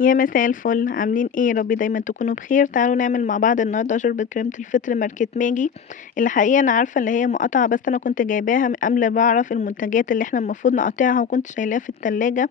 يا مساء الفل، عاملين ايه؟ يا رب دايما تكونوا بخير. تعالوا نعمل مع بعض النهارده شوربة كريمة الفطر ماركة ماجي. الحقيقة انا عارفة اللي هي مقاطعة، بس انا كنت جايباها قبل ما اعرف المنتجات اللي احنا المفروض نقطعها، وكنت شايلاها في التلاجة.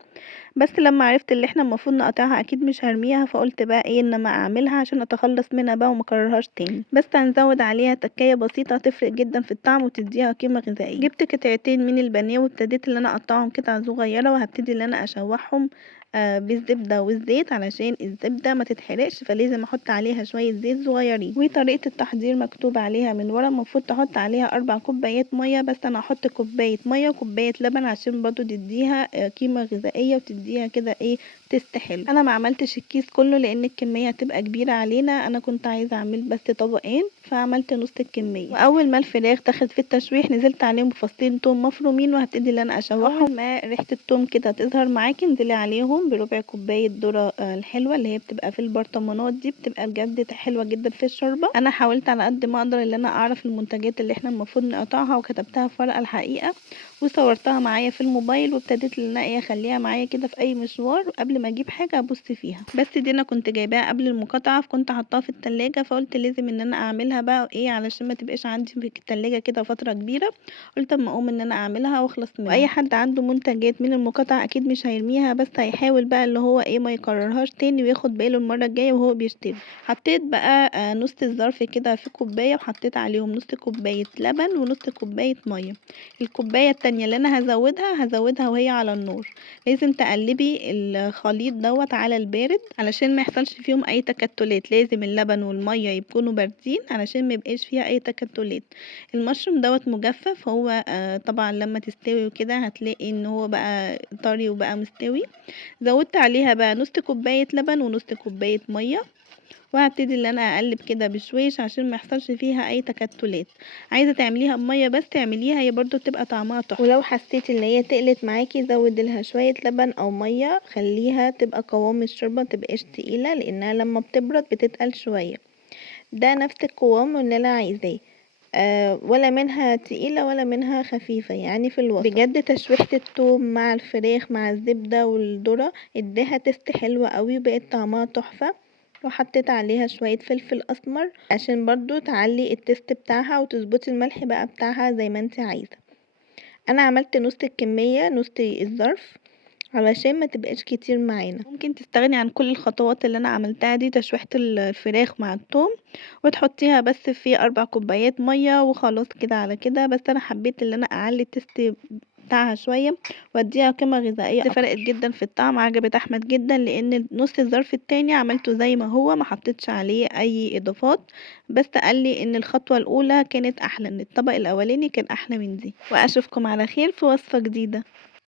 بس لما عرفت اللي احنا المفروض نقطعها اكيد مش هرميها، فقلت بقى ايه انما اعملها عشان اتخلص منها بقى ومكررهاش تاني. بس هنزود عليها تكاية بسيطة تفرق جدا في الطعم وتديها قيمة غذائية. جبت قطعتين من البانيه وابتديت اللي انا اقطعهم قطع صغيرة، وهبتدي اللي انا اشوحهم بالزبدة والزيت علشان الزبدة ما تتحرقش، فلازم احط عليها شوية زيت صغيرين. وطريقة التحضير مكتوب عليها من ورا، المفروض تحط عليها 4 كوبايات مية، بس انا هحط كوباية مية وكوباية لبن عشان برضو تديها قيمة غذائية وتديها كده ايه تست حلو. انا ما عملتش الكيس كله لان الكمية هتبقى كبيرة علينا، انا كنت عايزة اعمل بس طبقين فعملت نص الكمية. واول ما الفراخ دخلت في التشويح نزلت عليهم بفصين توم مفرومين، وهبتدي ان انا اشوحهم. اول ما ريحة التوم كده تظهر معاكي انزلي عليهم بربع كوباية ذرة الحلوة اللي هي بتبقى في البرطمانات دي، بتبقى بجد حلوة جدا في الشوربة. انا حاولت على قد ما اقدر ان انا اعرف المنتجات اللي احنا المفروض نقطعها، وكتبتها في ورقة الحقيقة وصورتها معايا في الموبايل، وابتديت ان انا ايه اخليها معايا كده في اي مشوار قبل ما اجيب حاجه ابص فيها. بس دي انا كنت جايباها قبل المقاطعه، فكنت حطاها في التلاجة، فقلت لازم ان انا اعملها بقى ايه علشان ما تبقاش عندي في التلاجة كده فتره كبيره. قلت اما اقوم ان انا اعملها واخلص منها. واي حد عنده منتجات من المقاطعه اكيد مش هيرميها، بس هيحاول بقى اللي هو ايه ما يكررهاش تاني وياخد باله المره الجايه وهو بيشتري. حطيت بقى نص الظرف كده في كوبايه، وحطيت عليهم نص كوبايه لبن ونص كوبايه ميه. الكوباية التانية اللي انا هزودها وهي على النار. لازم تقلبي الخليط دوت على البارد علشان ما يحصلش فيهم اي تكتلات، لازم اللبن والمية يكونوا باردين علشان ما يبقاش فيها اي تكتلات. المشروم دوت مجفف، هو طبعا لما تستوي وكده هتلاقي ان هو بقى طري وبقى مستوي. زودت عليها بقى نص كوباية لبن ونص كوباية مية، وهبتدي ان انا اقلب كده بشويش عشان ما يحصلش فيها اي تكتلات. عايزه تعمليها بميه بس تعمليها، هي برضو بتبقى طعمها تحفه. ولو حسيتي ان هي تقلت معاكي زودي لها شويه لبن او ميه، خليها تبقى قوام الشوربه متبقاش تقيله لانها لما بتبرد بتتقل شويه. ده نفس القوام اللي انا عايزاه. ولا منها تقيلة ولا منها خفيفة، يعني في الوسط. بجد تشويحة الثوم مع الفراخ مع الزبدة والذرة اداها تست حلوة قوي، بقت طعمها تحفة. وحطيت عليها شوية فلفل اسمر عشان برضو تعلي التست بتاعها، وتظبطي الملح بقى بتاعها زي ما انت عايزة. انا عملت نص الكمية، نص الظرف، علشان ما تبقاش كتير معانا. ممكن تستغني عن كل الخطوات اللي انا عملتها دي، تشويحة الفراخ مع الثوم، وتحطيها بس في 4 كوبايات مية وخلاص كده على كده. بس انا حبيت ان انا اعلي التست بتاعها شويه واديها قيمه غذائيه اكتر. فرقت جدا في الطعم، عجبت احمد جدا لان نص الظرف التاني عملته زي ما هو، ما حطيتش عليه اي اضافات. بس قال لي ان الخطوه الاولى كانت احلى، ان الطبق الاولاني كان احلى من دي. واشوفكم على خير في وصفه جديده.